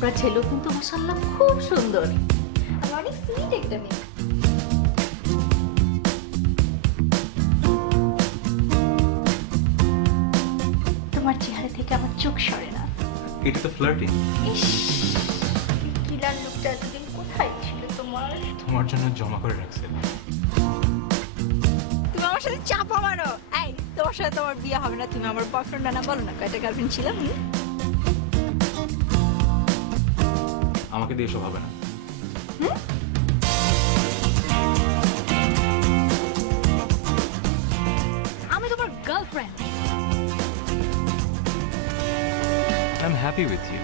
আপনার ছেলেও কিন্তু মাসাল্লাহ খুব সুন্দর। আর অনেক সুইট একটা মেয়ে। তোমার চেহারা থেকে আমার চোখ সরে না। এটা তো ফ্লার্টিং কিলার লোকটা এতদিন কোথায় ছিল তোমার? তোমার জন্য জমা করে রাখছিলাম তুমি আমার সাথে চাপা মারো। এই তোমার সাথে তোমার বিয়ে হবে না তুমি আমার বয়ফ্রেন্ড না বলো না কয়টা গার্লফ্রেন্ড ছিল আমাকে দিয়ে এসব হবে না। im তোমার girlfriend I am happy with you